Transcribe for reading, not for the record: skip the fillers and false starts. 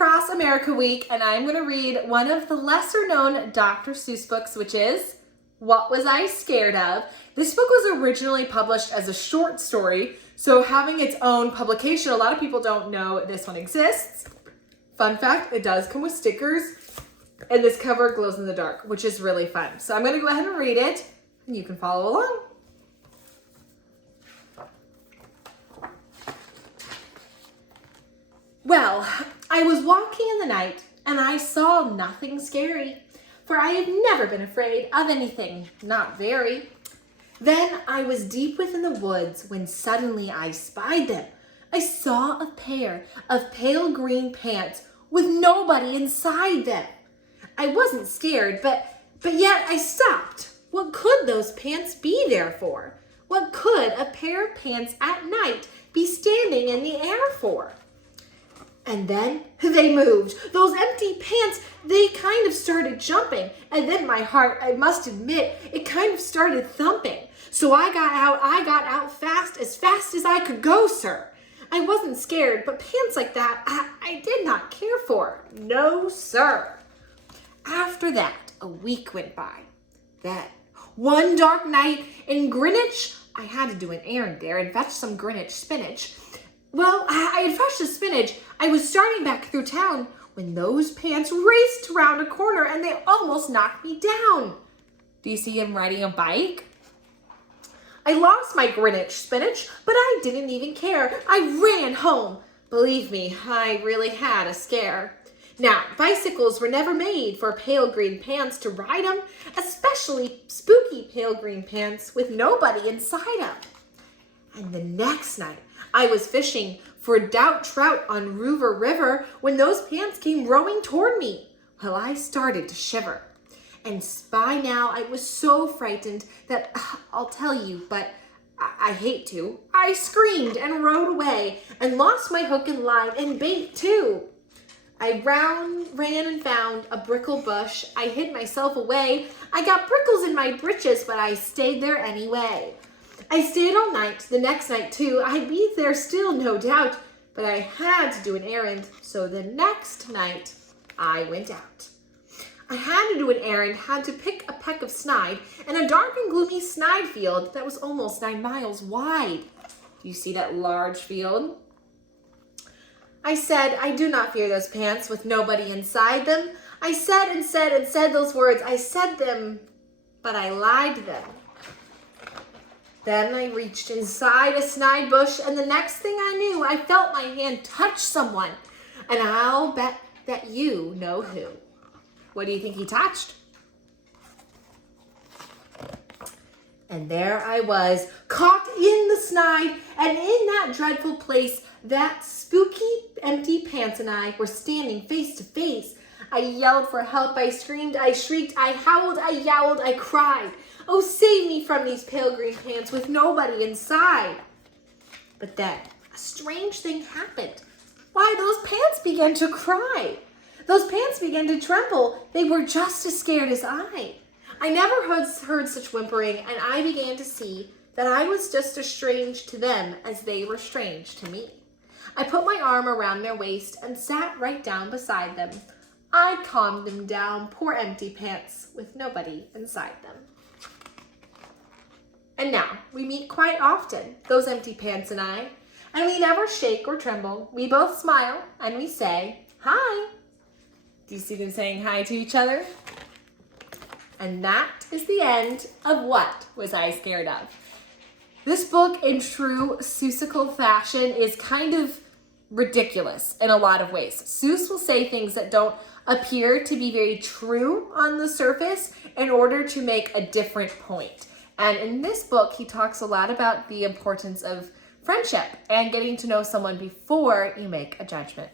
Across America week, and I'm going to read one of the lesser known Dr. Seuss books, which is What Was I Scared Of? This book was originally published as a short story, so having its own publication, a lot of people don't know this one exists. Fun fact, it does come with stickers, and this cover glows in the dark, which is really fun. So I'm going to go ahead and read it, and you can follow along. Well, I was walking in the night, and I saw nothing scary, for I had never been afraid of anything, not very. Then I was deep within the woods when suddenly I spied them. I saw a pair of pale green pants with nobody inside them. I wasn't scared, but yet I stopped. What could those pants be there for? What could a pair of pants at night be standing in the air for? And then they moved. Those empty pants, they kind of started jumping. And then my heart, I must admit, it kind of started thumping. So I got out fast as I could go, sir. I wasn't scared, but pants like that, I did not care for. No, sir. After that, a week went by. Then, one dark night in Greenwich, I had to do an errand there and fetch some Greenwich spinach. Well, I had fetched the spinach. I was starting back through town when those pants raced around a corner and they almost knocked me down. Do you see him riding a bike? I lost my Greenwich spinach, but I didn't even care. I ran home. Believe me, I really had a scare. Now, bicycles were never made for pale green pants to ride them, especially spooky pale green pants with nobody inside them. And the next night, I was fishing for doubt trout on Rover River when those pants came rowing toward me. Well, I started to shiver. And by now, I was so frightened that I'll tell you, but I hate to. I screamed and rode away and lost my hook and line and bait too. I ran and found a brickle bush. I hid myself away. I got prickles in my britches, but I stayed there anyway. I stayed all night, the next night too. I'd be there still, no doubt, but I had to do an errand, so the next night I went out. I had to do an errand, had to pick a peck of snide in a dark and gloomy snide field that was almost 9 miles wide. Do you see that large field? I said, I do not fear those pants with nobody inside them. I said and said and said those words. I said them, but I lied them. Then I reached inside a snide bush, and the next thing I knew, I felt my hand touch someone. And I'll bet that you know who. What do you think he touched? And there I was, caught in the snide, and in that dreadful place, that spooky empty pants and I were standing face to face. I yelled for help, I screamed, I shrieked, I howled, I yowled, I cried. Oh, save me from these pale green pants with nobody inside. But then a strange thing happened. Why, those pants began to cry. Those pants began to tremble. They were just as scared as I. I never heard such whimpering, and I began to see that I was just as strange to them as they were strange to me. I put my arm around their waist and sat right down beside them. I calmed them down, poor empty pants, with nobody inside them. And now, we meet quite often, those empty pants and I, and we never shake or tremble. We both smile, and we say, hi. Do you see them saying hi to each other? And that is the end of What Was I Scared Of? This book, in true Seussical fashion, is kind of ridiculous in a lot of ways. Seuss will say things that don't appear to be very true on the surface in order to make a different point. And in this book, he talks a lot about the importance of friendship and getting to know someone before you make a judgment.